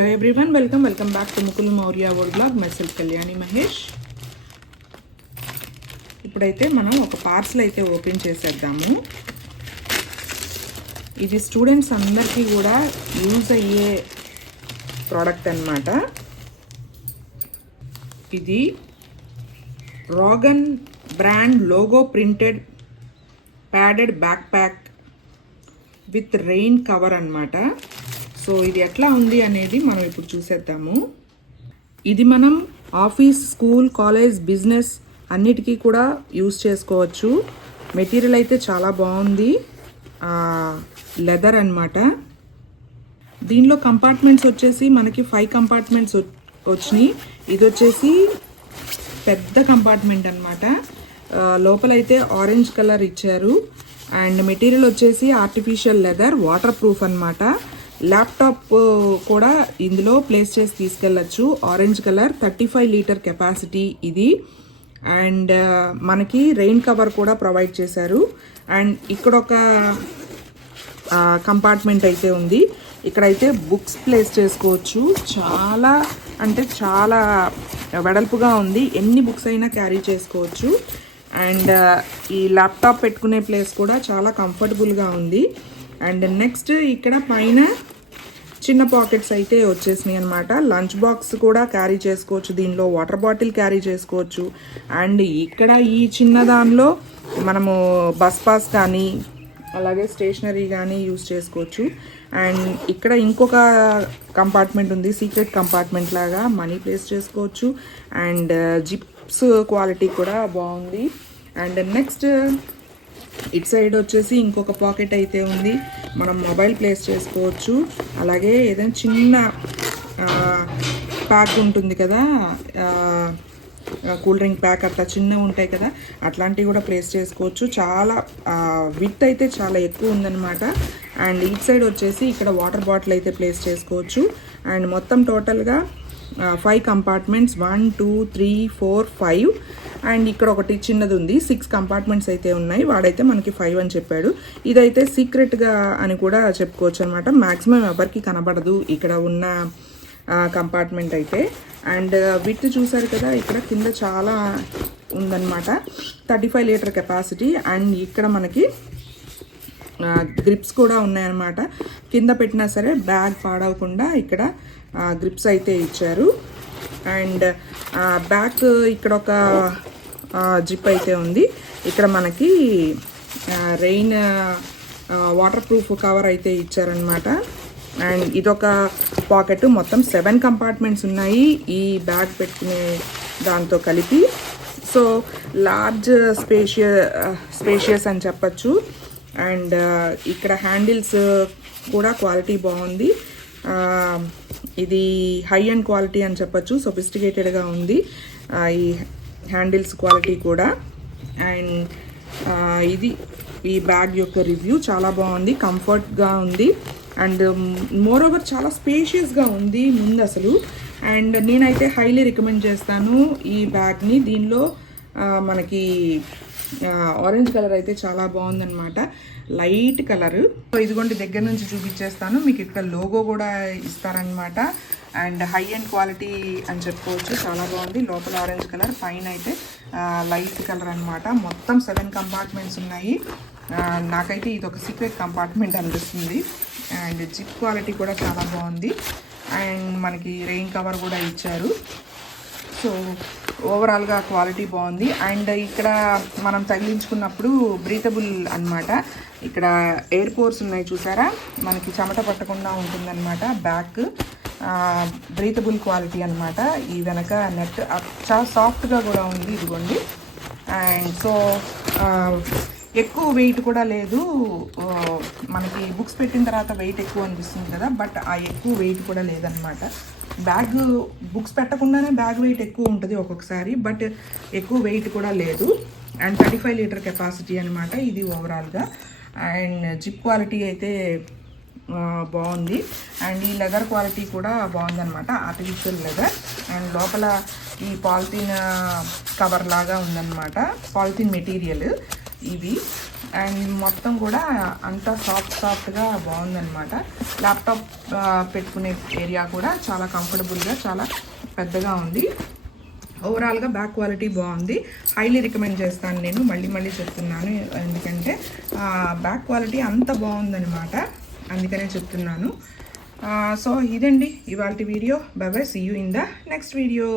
Hello everyone, welcome back to Mukulu Maurya World Blog. Myself Kalyani Mahesh. ఇప్పుడైతే మనం ఒక parcel అయితే open చేసేద్దాము. ఇది స్టూడెంట్స్ అందరికీ కూడా యూజ్ అయ్యే ప్రోడక్ట్ అన్నమాట. ఇది rhagon brand logo printed padded back pack with rain cover అన్నమాట. సో ఇది ఎట్లా ఉంది అనేది మనం ఇప్పుడు చూసేద్దాము. ఇది మనం ఆఫీస్, స్కూల్, కాలేజ్, బిజినెస్ అన్నిటికీ కూడా యూస్ చేసుకోవచ్చు. మెటీరియల్ అయితే చాలా బాగుంది, లెదర్ అన్నమాట. దీనిలో కంపార్ట్మెంట్స్ వచ్చేసి మనకి 5 కంపార్ట్మెంట్స్ వచ్చినాయి. ఇది వచ్చేసి పెద్ద కంపార్ట్మెంట్ అన్నమాట. లోపలైతే ఆరెంజ్ కలర్ ఇచ్చారు. అండ్ మెటీరియల్ వచ్చేసి ఆర్టిఫిషియల్ లెదర్, వాటర్ ప్రూఫ్ అన్నమాట. ల్యాప్టాప్ కూడా ఇందులో ప్లేస్ చేసి తీసుకెళ్ళచ్చు. ఆరెంజ్ కలర్, 35 లీటర్ కెపాసిటీ ఇది. అండ్ మనకి రెయిన్ కవర్ కూడా ప్రొవైడ్ చేశారు. అండ్ ఇక్కడ ఒక కంపార్ట్మెంట్ అయితే ఉంది. ఇక్కడైతే బుక్స్ ప్లేస్ చేసుకోవచ్చు. చాలా అంటే చాలా వెడల్పుగా ఉంది, ఎన్ని బుక్స్ అయినా క్యారీ చేసుకోవచ్చు. అండ్ ఈ ల్యాప్టాప్ పెట్టుకునే ప్లేస్ కూడా చాలా కంఫర్టబుల్గా ఉంది. అండ్ నెక్స్ట్ ఇక్కడ పైన చిన్న పాకెట్స్ అయితే వచ్చేసినాయి అనమాట. లంచ్ బాక్స్ కూడా క్యారీ చేసుకోవచ్చు, దీనిలో వాటర్ బాటిల్ క్యారీ చేసుకోవచ్చు. అండ్ ఇక్కడ ఈ చిన్న దానిలో మనము బస్ పాస్ కానీ అలాగే స్టేషనరీ కానీ యూస్ చేసుకోవచ్చు. అండ్ ఇక్కడ ఇంకొక కంపార్ట్మెంట్ ఉంది, సీక్రెట్ కంపార్ట్మెంట్ లాగా, మనీ ప్లేస్ చేసుకోవచ్చు. అండ్ జిప్స్ క్వాలిటీ కూడా బాగుంది. అండ్ నెక్స్ట్ ఇటు సైడ్ వచ్చేసి ఇంకొక పాకెట్ అయితే ఉంది, మనం మొబైల్ ప్లేస్ చేసుకోవచ్చు. అలాగే ఏదైనా చిన్న ప్యాక్ ఉంటుంది కదా, కూల్ డ్రింక్ ప్యాక్ అట్లా చిన్నవి ఉంటాయి కదా, అట్లాంటివి కూడా ప్లేస్ చేసుకోవచ్చు. చాలా విత్ అయితే చాలా ఎక్కువ ఉందన్నమాట. అండ్ ఇటు సైడ్ వచ్చేసి ఇక్కడ వాటర్ బాటిల్ అయితే ప్లేస్ చేసుకోవచ్చు. అండ్ మొత్తం టోటల్గా 5 కంపార్ట్మెంట్స్, 1 2 3 4 5. అండ్ ఇక్కడ ఒకటి చిన్నది ఉంది, 6 కంపార్ట్మెంట్స్ అయితే ఉన్నాయి. వాడైతే మనకి 5 అని చెప్పాడు. ఇదైతే సీక్రెట్గా అని కూడా చెప్పుకోవచ్చు అనమాట. మ్యాక్సిమం ఎవరికి కనబడదు ఇక్కడ ఉన్న కంపార్ట్మెంట్ అయితే. అండ్ విత్ చూసారు కదా, ఇక్కడ కింద చాలా ఉందన్నమాట, 35 లీటర్ కెపాసిటీ. అండ్ ఇక్కడ మనకి గ్రిప్స్ కూడా ఉన్నాయన్నమాట. కింద పెట్టినా సరే బ్యాగ్ పాడవకుండా ఇక్కడ గ్రిప్స్ అయితే ఇచ్చారు. అండ్ బ్యాక్ ఇక్కడ ఒక జిప్ అయితే ఉంది. ఇక్కడ మనకి రెయిన్ వాటర్ ప్రూఫ్ కవర్ అయితే ఇచ్చారనమాట. అండ్ ఇదొక పాకెట్. మొత్తం 7 కంపార్ట్మెంట్స్ ఉన్నాయి ఈ బ్యాగ్ పెట్టుకునే దాంతో కలిపి. సో లార్జ్ స్పేషియస్ అని చెప్పచ్చు. అండ్ ఇక్కడ హ్యాండిల్స్ కూడా క్వాలిటీ బాగుంది. ఇది హై అండ్ క్వాలిటీ అని చెప్పచ్చు, సొఫిస్టికేటెడ్గా ఉంది ఈ హ్యాండిల్స్ క్వాలిటీ కూడా. అండ్ ఇది ఈ బ్యాగ్ యొక్క రివ్యూ, చాలా బాగుంది, కంఫర్ట్గా ఉంది. అండ్ మోర్ ఓవర్ చాలా స్పేషియస్గా ఉంది ముందు అసలు. అండ్ నేనైతే హైలీ రికమెండ్ చేస్తాను ఈ బ్యాగ్ని. దీనిలో మనకి ఆరెంజ్ కలర్ అయితే చాలా బాగుందన్నమాట, లైట్ కలర్. సో ఇదిగోండి దగ్గర నుంచి చూపించేస్తాను మీకు. ఇక్కడ లోగో కూడా ఇస్తారనమాట. అండ్ హై అండ్ క్వాలిటీ అని చెప్పుకోవచ్చు, చాలా బాగుంది. లోపల ఆరెంజ్ కలర్, పైన అయితే లైట్ కలర్ అనమాట. మొత్తం 7 కంపార్ట్మెంట్స్ ఉన్నాయి. నాకైతే ఇది ఒక సీక్రెట్ కంపార్ట్మెంట్ అనిపిస్తుంది. అండ్ జిప్ క్వాలిటీ కూడా చాలా బాగుంది. అండ్ మనకి రెయిన్ కవర్ కూడా ఇచ్చారు. సో ఓవరాల్గా క్వాలిటీ బాగుంది. అండ్ ఇక్కడ మనం తగిలించుకున్నప్పుడు బ్రీతబుల్ అన్నమాట. ఇక్కడ ఎయిర్ పోర్స్ ఉన్నాయి చూసారా, మనకి చెమట పట్టకుండా ఉంటుందన్నమాట. బ్యాక్ బ్రీతబుల్ క్వాలిటీ అన్నమాట. ఈ వెనక నెట్ చాలా సాఫ్ట్గా కూడా ఉంది, ఇదిగోండి. అండ్ సో ఎక్కువ వెయిట్ కూడా లేదు. మనకి బుక్స్ పెట్టిన తర్వాత వెయిట్ ఎక్కువ అనిపిస్తుంది కదా, బట్ ఆ ఎక్కువ వెయిట్ కూడా లేదనమాట. బ్యాగ్ బుక్స్ పెట్టకుండానే బ్యాగ్ వెయిట్ ఎక్కువ ఉంటుంది ఒక్కొక్కసారి, బట్ ఎక్కువ వెయిట్ కూడా లేదు. అండ్ 35 లీటర్ కెపాసిటీ అనమాట ఇది ఓవరాల్గా. అండ్ జిప్ క్వాలిటీ అయితే బాగుంది. అండ్ ఈ లెదర్ క్వాలిటీ కూడా బాగుందన్నమాట, ఆర్టిఫిషియల్ లెదర్. అండ్ లోపల ఈ పాలిథిన్ కవర్ లాగా ఉందన్నమాట, పాలిథిన్ మెటీరియల్ ఇవి. అండ్ మొత్తం కూడా అంతా సాఫ్ట్గా బాగుందన్నమాట. ల్యాప్టాప్ పెట్టుకునే ఏరియా కూడా చాలా కంఫర్టబుల్గా చాలా పెద్దగా ఉంది. ఓవరాల్గా బ్యాక్ క్వాలిటీ బాగుంది. హైలీ రికమెండ్ చేస్తాను నేను, మళ్ళీ చెప్తున్నాను. ఎందుకంటే బ్యాక్ క్వాలిటీ అంత బాగుందన్నమాట, అందుకనే చెప్తున్నాను. సో ఇదండి ఇవాల్టి video. Bye bye, see you in the next video.